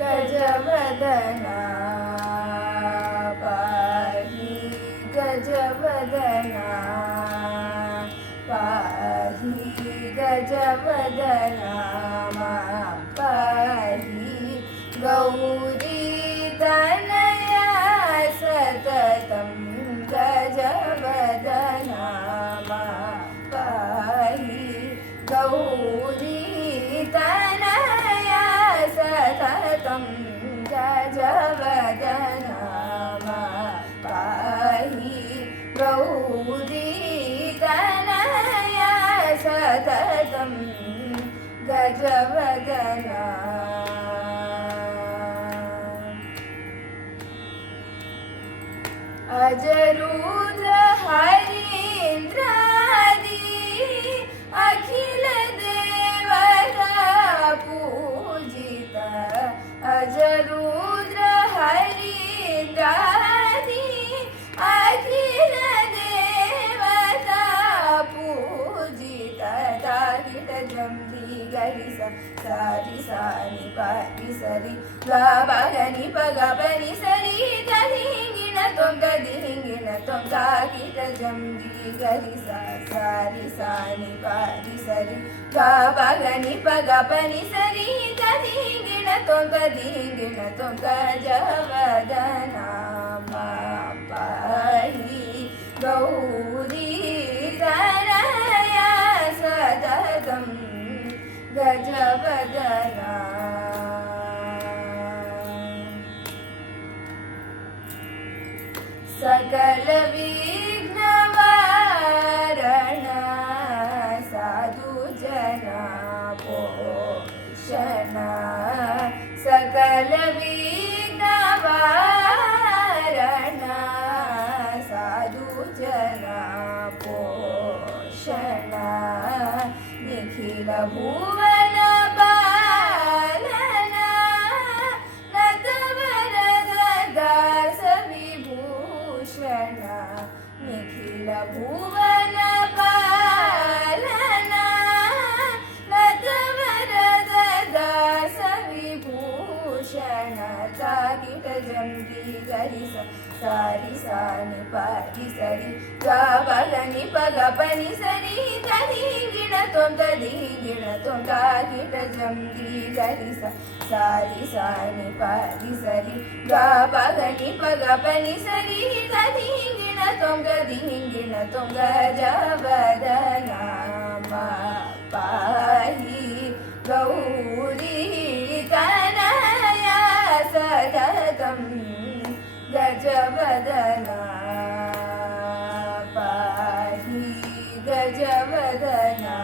गजवदना पाहि गजवदना पाहि गजवदना मां पाहि गौरी तनया सततं गजवदना मां पाहि गौरी तनया सततं गजवदना मां पाहि गौरी तनया सततं गजवदना अजरुद्र हरीन्द्रादि अखिल देवता पूजिता अजरुद्र हरीन्द्रादि अखिल देवता पूजिता तागिट जंबी गरिसा सारी सानी पारी सरी गा बगनी पगा बनी सरी तदिंगिन तुम तदिंगिन तुम तागिट जंबी गरिसा सारी सानी पारी सरी गा बगनी पगा बनी सरी तदिंगिन तुम गजवदना मां पाहि गौरी तनया सततं गजवदना सकल विघ्नवारण साधु जना पोषण सकल विघ्नवारण साधु जना पोषण निखिल भुवन पालना नतवरद दास विभूषण निखिल भुवन पालना नतवरद दास विभूषण तागिट जंबी गरिसा सारी सानी पारी सरी गा बगनी पगा बनी सरी तदिंगिन तुम तागिट जंबी गरिसा सारी सानी पारी सरी गा बगनी पगा बनी सरी तदिंगिन तुम गजवदना मां पाहि गौरी तनया सततं गजवदना पाहि गजवदना।